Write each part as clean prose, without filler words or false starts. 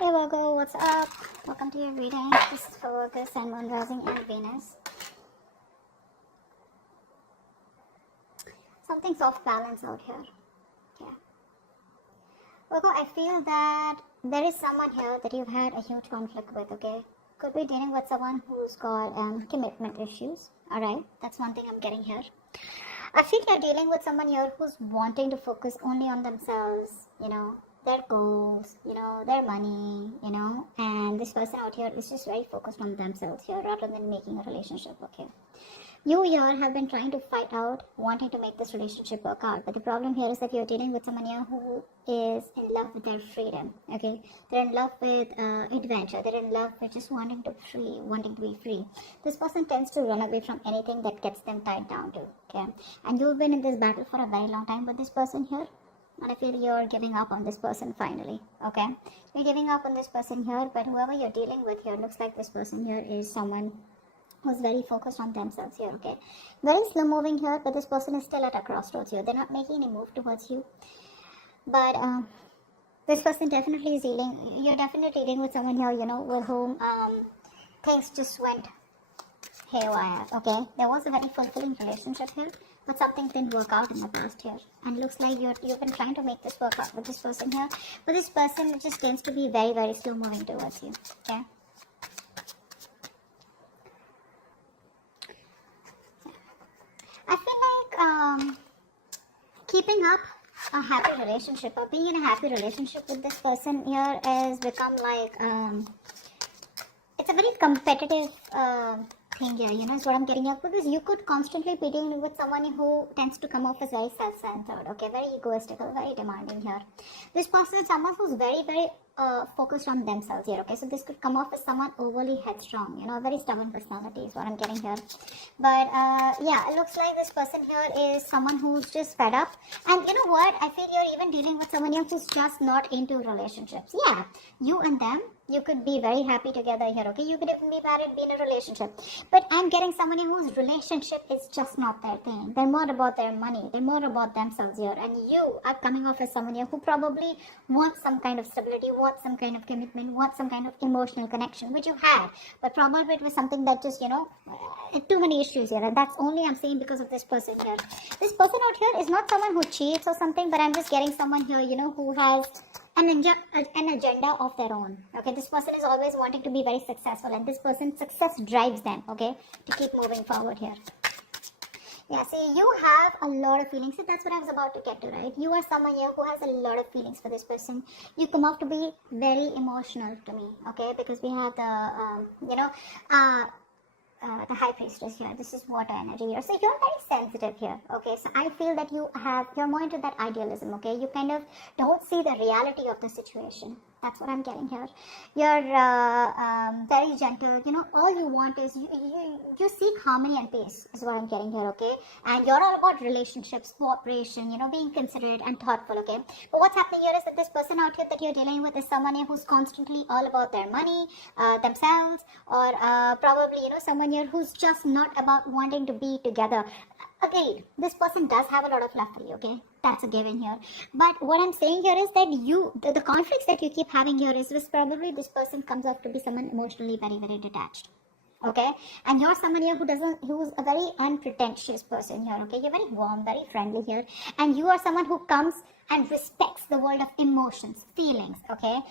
Hey Virgo, what's up? Welcome to your reading. This is for Virgo, Sun, Moon, Rising, and Venus. Something's off balance out here. Yeah. Virgo, I feel that there is someone here that you've had a huge conflict with, okay? Could be dealing with someone who's got commitment issues. Alright, that's one thing I'm getting here. I feel you're dealing with someone here who's wanting to focus only on themselves, their goals, their money, and this person out here is just very focused on themselves here rather than making a relationship, okay? You here have been trying to fight out, wanting to make this relationship work out, but the problem here is that you're dealing with someone here who is in love with their freedom, okay? They're in love with adventure, they're in love with just wanting to be free. This person tends to run away from anything that gets them tied down to, okay? And you've been in this battle for a very long time with this person here, and I feel you're giving up on this person finally, okay? You're giving up on this person here, but whoever you're dealing with here, looks like this person here is someone who's very focused on themselves here, okay? Very slow moving here, but this person is still at a crossroads here. They're not making any move towards you. But this person definitely is dealing, you're definitely dealing with someone here, with whom things just went haywire, okay? There was a very fulfilling relationship here, but something didn't work out in the past here. And it looks like you've been trying to make this work out with this person here, but this person just tends to be very, very slow moving towards you, okay? I feel like keeping up a happy relationship or being in a happy relationship with this person here has become like, it's a very competitive thing here, is what I'm getting at, because you could constantly be dealing with someone who tends to come off as very self-centered, okay, very egoistical, very demanding here. This person is someone who's very, very focused on themselves here, okay? So this could come off as someone overly headstrong, a very stubborn personality is what I'm getting here. But yeah, it looks like this person here is someone who's just fed up. And you know what? I feel you're even dealing with someone here who's just not into relationships. Yeah, you and them, you could be very happy together here, okay? You could even be married, be in a relationship. But I'm getting someone whose relationship is just not their thing. They're more about their money. They're more about themselves here. And you are coming off as someone here who probably wants some kind of stability, wants some kind of commitment, wants some kind of emotional connection, which you had. But probably it was something that just, too many issues here. And that's only I'm saying because of this person here. This person out here is not someone who cheats or something, but I'm just getting someone here, who has an agenda of their own, okay? This person is always wanting to be very successful, and this person's success drives them, okay, to keep moving forward here. Yeah, see, you have a lot of feelings. See, that's what I was about to get to, right? You are someone here who has a lot of feelings for this person. You come off to be very emotional to me, okay? Because we have the high priestess here. This is water energy here. So you're very sensitive here, okay? So I feel that you're more into that idealism, okay? You kind of don't see the reality of the situation. That's what I'm getting here. You're very gentle. All you want is you seek harmony and peace is what I'm getting here, okay? And you're all about relationships, cooperation, being considerate and thoughtful, okay? But what's happening here is that this person out here that you're dealing with is someone here who's constantly all about their money, themselves, or probably, someone here who's just not about wanting to be together. Agreed, this person does have a lot of love for you, okay? That's a given here. But what I'm saying here is that the conflicts that you keep having here is probably this person comes out to be someone emotionally very, very detached, okay? And you're someone here who's a very unpretentious person here, okay? You're very warm, very friendly here. And you are someone who comes and respects the world of emotions, feelings, okay?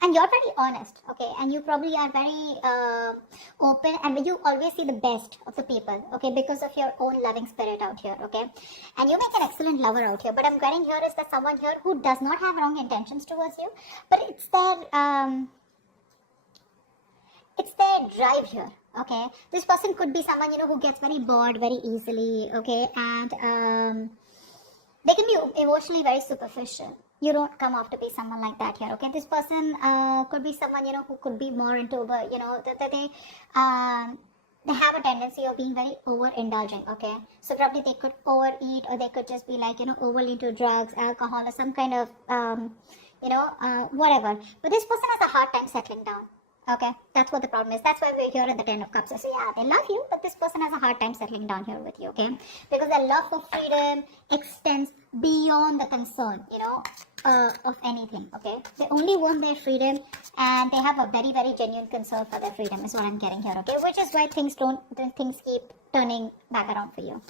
And you're very honest, okay? And you probably are very open, and you always see the best of the people, okay? Because of your own loving spirit out here, okay? And you make an excellent lover out here. But I'm getting here is that someone here who does not have wrong intentions towards you, but it's their drive here, okay? This person could be someone, who gets very bored very easily, okay? And they can be emotionally very superficial. You don't come off to be someone like that here, okay? This person could be someone, who could be more into, they have a tendency of being very overindulgent, okay? So probably they could overeat, or they could just be like, overly into drugs, alcohol, or some kind of, whatever. But this person has a hard time settling down, Okay, that's what the problem is. That's why we're here at the Ten of Cups. So yeah, they love you, but this person has a hard time settling down here with you, okay? Because their love for freedom extends beyond the concern, of anything, okay? They only want their freedom, and they have a very, very genuine concern for their freedom is what I'm getting here, okay? Which is why things keep turning back around for you.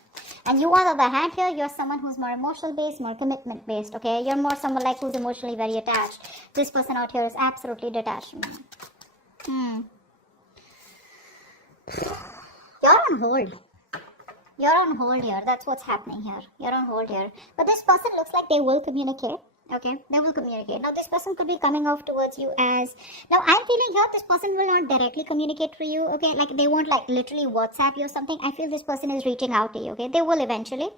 And you, on the other hand, here, you're someone who's more emotional based, more commitment based, okay? You're more someone like who's emotionally very attached. This person out here is absolutely detached from you. You're on hold. You're on hold here. That's what's happening here. You're on hold here. But this person looks like they will communicate. Okay, they will communicate. Now, this person could be coming off towards you as... Now, I'm feeling here this person will not directly communicate to you, okay? Like, they won't, like, literally WhatsApp you or something. I feel this person is reaching out to you, okay? They will eventually.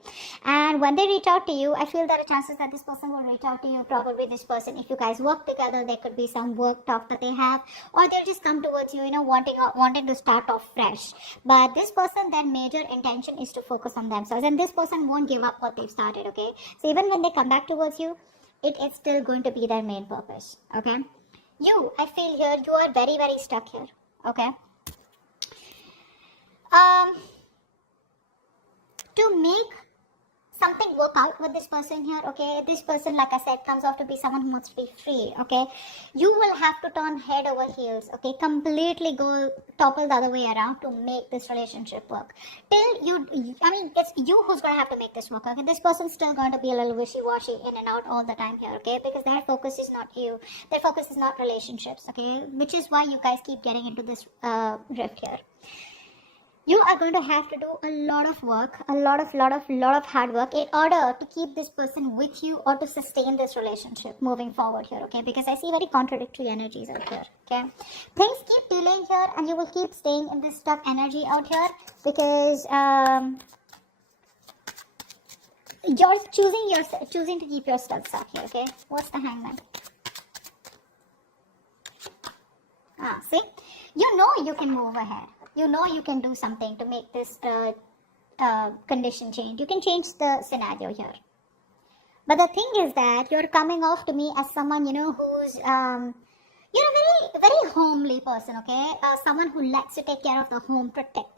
And when they reach out to you, I feel there are chances that this person will reach out to you. Probably this person, if you guys work together, there could be some work talk that they have. Or they'll just come towards you, wanting to start off fresh. But this person, their major intention is to focus on themselves. And this person won't give up what they've started, okay? So even when they come back towards you, it is still going to be their main purpose, okay? You, I feel here, you are very, very stuck here, okay? To make something work out with this person here, okay? This person, like I said, comes off to be someone who wants to be free, okay? You will have to turn head over heels, okay? Completely topple the other way around to make this relationship work. It's you who's going to have to make this work, okay? This person's still going to be a little wishy-washy in and out all the time here, okay? Because their focus is not you. Their focus is not relationships, okay? Which is why you guys keep getting into this rift here. You are going to have to do a lot of work, a lot of hard work in order to keep this person with you or to sustain this relationship moving forward here, okay? Because I see very contradictory energies out here, okay? Things keep delaying here and you will keep staying in this stuck energy out here because you're choosing to keep your stuff stuck here, okay? What's the Hangman? See? You know you can move ahead. You know you can do something to make this condition change. You can change the scenario here. But the thing is that you're coming off to me as someone, who's, you're a very, very homely person, okay? Someone who likes to take care of the home, protect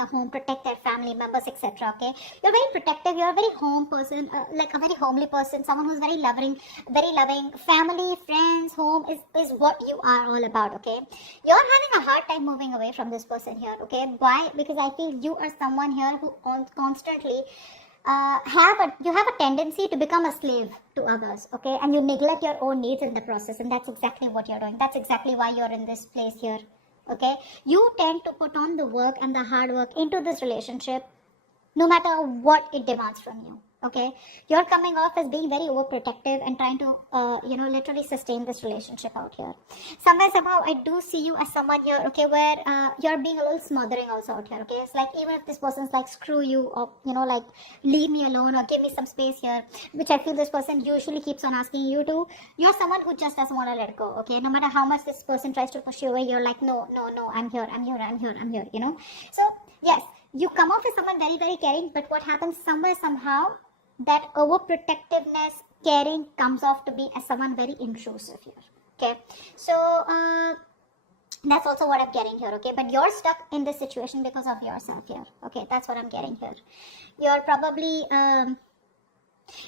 their family members, etc., okay? You're very protective. You're a very home person, like a very homely person, someone who's very loving. Family, friends, home is what you are all about, okay? You're having a hard time moving away from this person here, okay? Why? Because I feel you are someone here who constantly you have a tendency to become a slave to others, okay? And you neglect your own needs in the process, and that's exactly what you're doing. That's exactly why you're in this place here, okay? You tend to put on the work and the hard work into this relationship no matter what it demands from you, okay? You're coming off as being very overprotective and trying to, literally sustain this relationship out here. Somehow, I do see you as someone here, okay, where you're being a little smothering also out here, okay? It's like, even if this person's like, screw you, or, like, leave me alone or give me some space here, which I feel this person usually keeps on asking you to, you're someone who just doesn't want to let go, okay? No matter how much this person tries to push you away, you're like, no, I'm here, So, yes. You come off as someone very, very caring, but what happens somehow, that overprotectiveness, caring comes off to be as someone very intrusive here, okay? So, that's also what I'm getting here, okay? But you're stuck in this situation because of yourself here, okay? That's what I'm getting here. You're probably,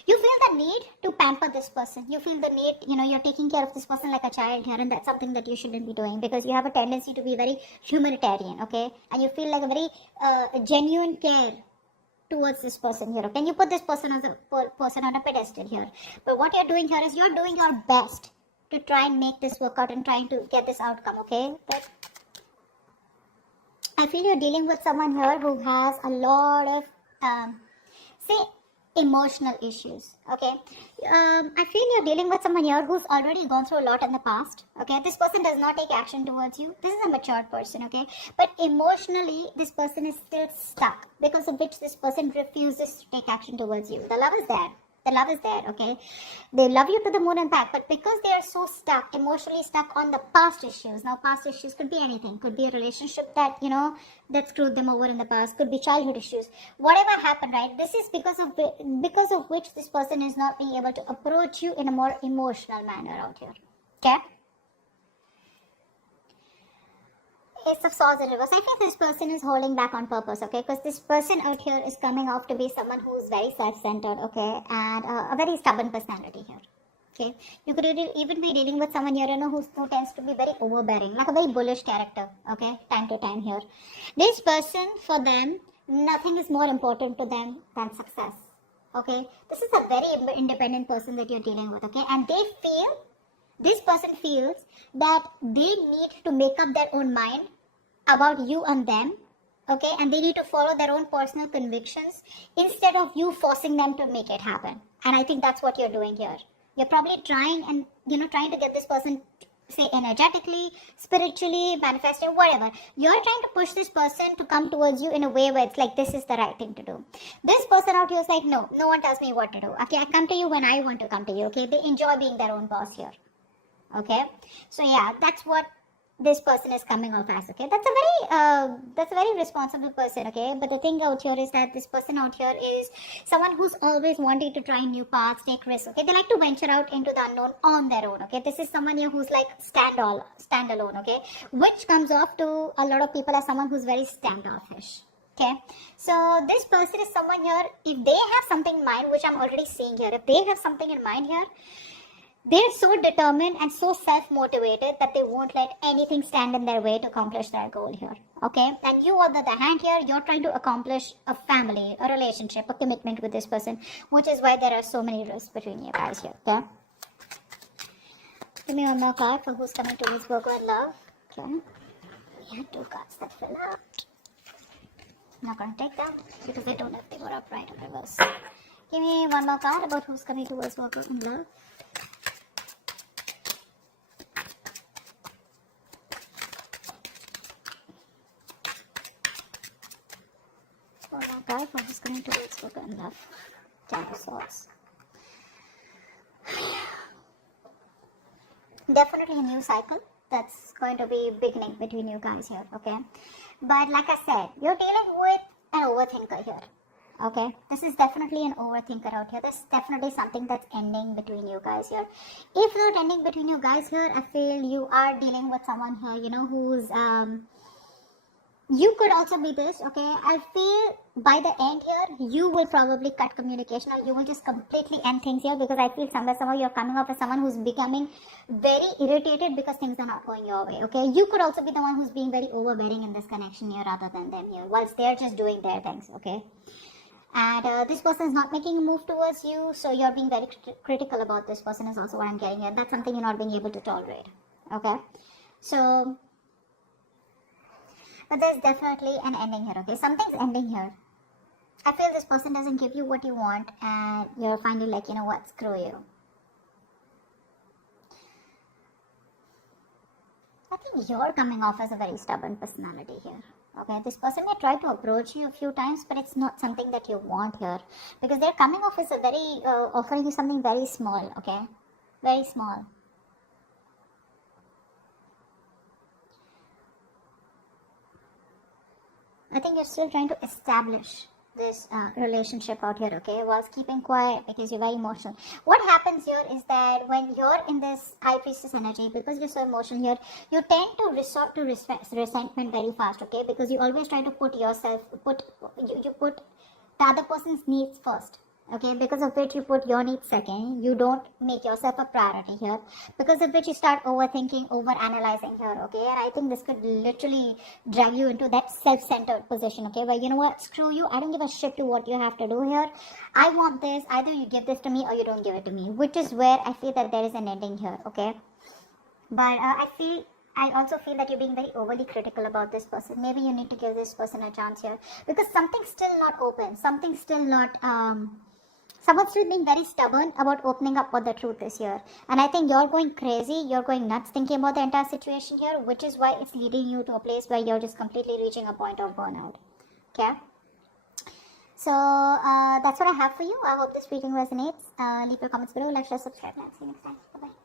you feel the need to pamper this person. You feel the need, you're taking care of this person like a child here, and that's something that you shouldn't be doing because you have a tendency to be very humanitarian, okay? And you feel like a very genuine care towards this person here, okay? And you put this person as a person on a pedestal here. But what you're doing here is you're doing your best to try and make this work out and trying to get this outcome, okay? But I feel you're dealing with someone here who has a lot of, emotional issues, okay? I feel you're dealing with someone here who's already gone through a lot in the past, okay? This person does not take action towards you. This is a mature person, okay? But emotionally, this person is still stuck, because of which this person refuses to take action towards you. The love is there. The love is there, okay? They love you to the moon and back, but because they are so stuck, emotionally stuck on the past issues. Now, past issues could be anything. Could be a relationship that, that screwed them over in the past. Could be childhood issues. Whatever happened, right? This is because of which this person is not being able to approach you in a more emotional manner out here, okay? Ace of Swords in reverse. I feel this person is holding back on purpose, okay? Because this person out here is coming off to be someone who is very self-centered, okay? And a very stubborn personality here. Okay, you could even be dealing with someone here, who tends to be very overbearing, like a very bullish character, okay, time to time here. This person, for them, nothing is more important to them than success, okay. This is a very independent person that you're dealing with, okay, and this person feels that they need to make up their own mind about you and them, okay, and they need to follow their own personal convictions instead of you forcing them to make it happen. And I think that's what you're doing here. You're probably trying to get this person, say, energetically, spiritually, manifesting, whatever. You're trying to push this person to come towards you in a way where it's like, this is the right thing to do. This person out here is like, no one tells me what to do. Okay, I come to you when I want to come to you. Okay, they enjoy being their own boss here. Okay, so yeah, that's what this person is coming off as. Okay, that's a very responsible person. Okay, but the thing out here is that this person out here is someone who's always wanting to try new paths, take risks. Okay, they like to venture out into the unknown on their own. Okay, this is someone here who's like standalone. Okay, which comes off to a lot of people as someone who's very standoffish. Okay, so this person is someone here, if they have something in mind, which I'm already seeing here, if they have something in mind here, they're so determined and so self-motivated that they won't let anything stand in their way to accomplish their goal here. Okay? And you, on the other hand here, you're trying to accomplish a family, a relationship, a commitment with this person, which is why there are so many risks between you guys here. Okay? Give me one more card for who's coming to this Virgo in love. Okay? We had 2 cards that fell out. I'm not going to take them because I don't know if they were upright or reverse. Give me one more card about who's coming towards Virgo in love. Guy for who's coming towards Virgo in love. 10 of Swords. Definitely a new cycle that's going to be beginning between you guys here, okay? But like I said, you're dealing with an overthinker here, okay? This is definitely an overthinker out here. There's definitely something that's ending between you guys here. If not ending between you guys here, I feel you are dealing with someone here, who's you could also be this, okay? I feel by the end here, you will probably cut communication or you will just completely end things here, because I feel somehow you're coming off as someone who's becoming very irritated because things are not going your way, okay? You could also be the one who's being very overbearing in this connection here rather than them here, whilst they're just doing their things, okay? And this person is not making a move towards you, so you're being very critical about this person is also what I'm getting here. That's something you're not being able to tolerate, okay? So... but there's definitely an ending here, okay? Something's ending here. I feel this person doesn't give you what you want and you're finally like, you know what, screw you. I think you're coming off as a very stubborn personality here, okay? This person may try to approach you a few times, but it's not something that you want here, because they're coming off as a very, offering you something very small, okay? Very small. I think you're still trying to establish this relationship out here, okay, whilst keeping quiet because you're very emotional. What happens here is that when you're in this High Priestess energy, because you're so emotional here, you tend to resort to resentment very fast, okay, because you always try to put you put the other person's needs first, okay, because of which you put your needs second. You don't make yourself a priority here, because of which you start overthinking, over-analyzing here, okay? And I think this could literally drag you into that self-centered position, okay, where, you know what, screw you, I don't give a shit to what you have to do here. I want this, either you give this to me or you don't give it to me, which is where I feel that there is an ending here, okay? But I also feel that you're being very overly critical about this person. Maybe you need to give this person a chance here, because something's still not open, something's still not, someone's still being very stubborn about opening up what the truth is here. And I think you're going crazy, you're going nuts thinking about the entire situation here, which is why it's leading you to a place where you're just completely reaching a point of burnout, okay? So, that's what I have for you. I hope this reading resonates. Leave your comments below, like, share, subscribe, and see you next time. Bye-bye.